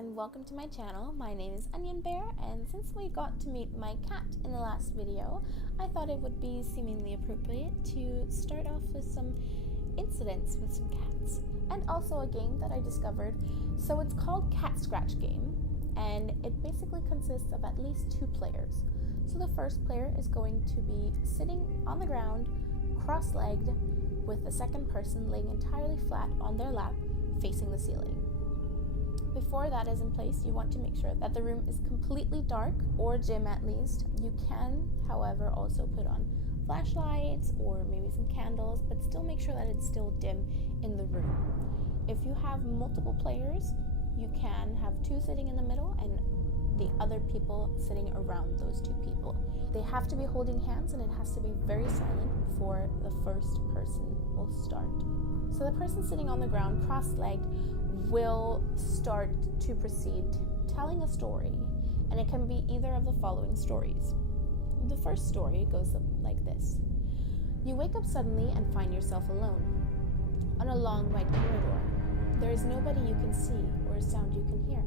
and welcome to my channel. My name is Onion Bear, and since we got to meet my cat in the last video, I thought it would be seemingly appropriate to start off with some incidents with some cats and also a game that I discovered. So it's called Cat Scratch Game, and it basically consists of at least 2 players. So the first player is going to be sitting on the ground, cross-legged, with the second person laying entirely flat on their lap, facing the ceiling. Before that is in place, you want to make sure that the room is completely dark, or dim at least. You can, however, also put on flashlights or maybe some candles, but still make sure that it's still dim in the room. If you have multiple players, you can have 2 sitting in the middle and the other people sitting around those 2 people. They have to be holding hands, and it has to be very silent before the first person will start. So the person sitting on the ground, cross-legged, will start to proceed telling a story, and it can be either of the following stories. The first story goes like this. You wake up suddenly and find yourself alone on a long white corridor. There is nobody you can see or a sound you can hear.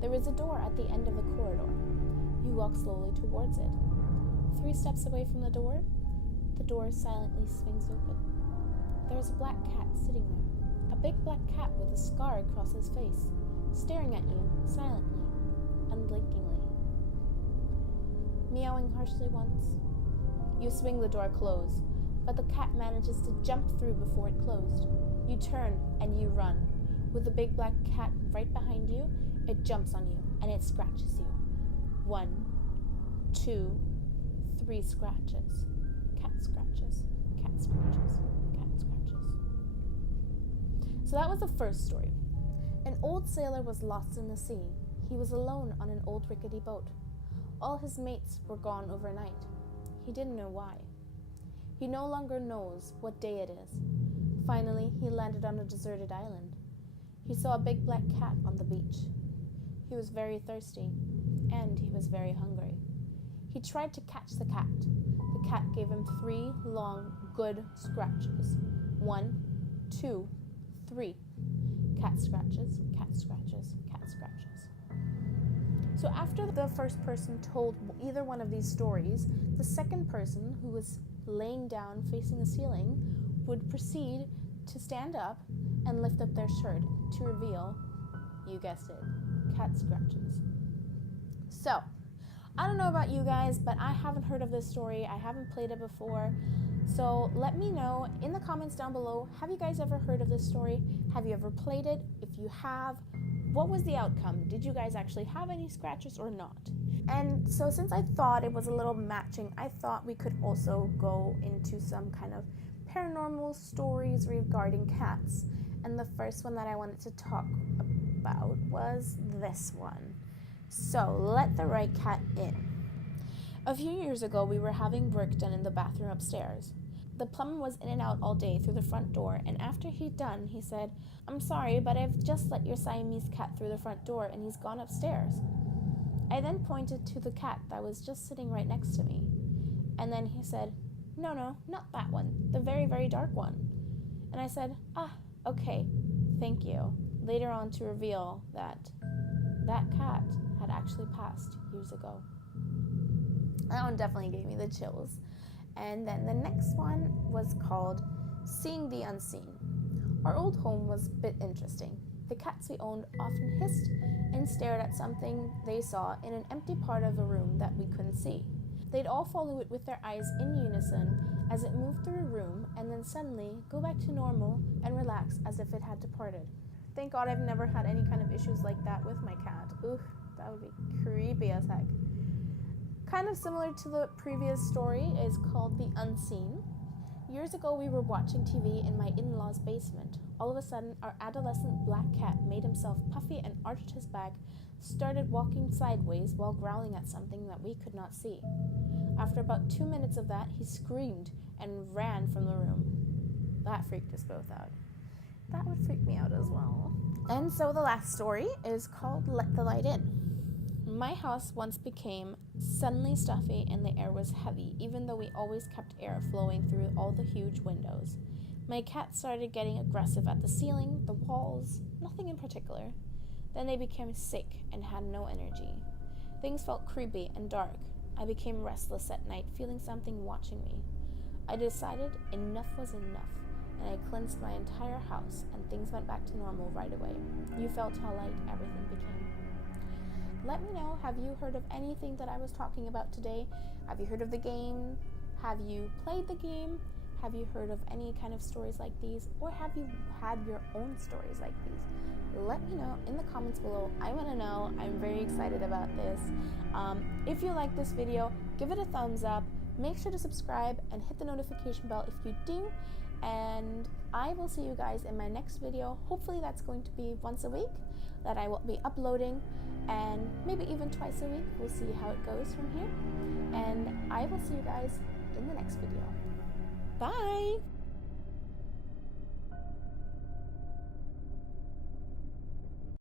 There is a door at the end of the corridor. You walk slowly towards it. 3 steps away from the door silently swings open. There is a black cat sitting there. A big black cat with a scar across his face, staring at you silently, unblinkingly. Meowing harshly once. You swing the door closed, but the cat manages to jump through before it closed. You turn and you run. With the big black cat right behind you, it jumps on you and it scratches you. 1, 2, 3 scratches. Cat scratches. Cat scratches. Cat scratches. So that was the first story. An old sailor was lost in the sea. He was alone on an old rickety boat. All his mates were gone overnight. He didn't know why. He no longer knows what day it is. Finally, he landed on a deserted island. He saw a big black cat on the beach. He was very thirsty, and he was very hungry. He tried to catch the cat. The cat gave him 3 long, good scratches. 1, 2, 3. Cat scratches, cat scratches, cat scratches. So after the first person told either one of these stories, the second person, who was laying down facing the ceiling, would proceed to stand up and lift up their shirt to reveal, you guessed it, cat scratches. So, I don't know about you guys, but I haven't heard of this story. I haven't played it before. So let me know in the comments down below, have you guys ever heard of this story? Have you ever played it? If you have, what was the outcome? Did you guys actually have any scratches or not? And so since I thought it was a little matching, I thought we could also go into some kind of paranormal stories regarding cats. And the first one that I wanted to talk about was this one. So, let the right cat in. A few years ago, we were having work done in the bathroom upstairs. The plumber was in and out all day through the front door, and after he'd done, he said, "I'm sorry, but I've just let your Siamese cat through the front door, and he's gone upstairs." I then pointed to the cat that was just sitting right next to me. And then he said, No, not that one, the very, very dark one. And I said, okay, thank you. Later on to reveal that cat had actually passed years ago. That one definitely gave me the chills. And then the next one was called Seeing the Unseen. Our old home was a bit interesting. The cats we owned often hissed and stared at something they saw in an empty part of the room that we couldn't see. They'd all follow it with their eyes in unison as it moved through a room, and then suddenly go back to normal and relax as if it had departed. Thank God I've never had any kind of issues like that with my cat. Ugh, that would be creepy as heck. Kind of similar to the previous story is called The Unseen. Years ago, we were watching TV in my in-laws' basement. All of a sudden, our adolescent black cat made himself puffy and arched his back, started walking sideways while growling at something that we could not see. After about 2 minutes of that, he screamed and ran from the room. That freaked us both out. That would freak me out as well. And so the last story is called Let the Light In. My house once became suddenly stuffy and the air was heavy, even though we always kept air flowing through all the huge windows. My cat started getting aggressive at the ceiling, the walls, nothing in particular. Then they became sick and had no energy. Things felt creepy and dark. I became restless at night, feeling something watching me. I decided enough was enough, and I cleansed my entire house, and things went back to normal right away. You felt how light everything became. Let me know, have you heard of anything that I was talking about today? Have you heard of the game? Have you played the game? Have you heard of any kind of stories like these? Or have you had your own stories like these? Let me know in the comments below. I want to know. I'm very excited about this. If you like this video, give it a thumbs up. Make sure to subscribe and hit the notification bell if you do. And I will see you guys in my next video. Hopefully that's going to be once a week that I will be uploading, and maybe even twice a week. We'll see how it goes from here. And I will see you guys in the next video. Bye!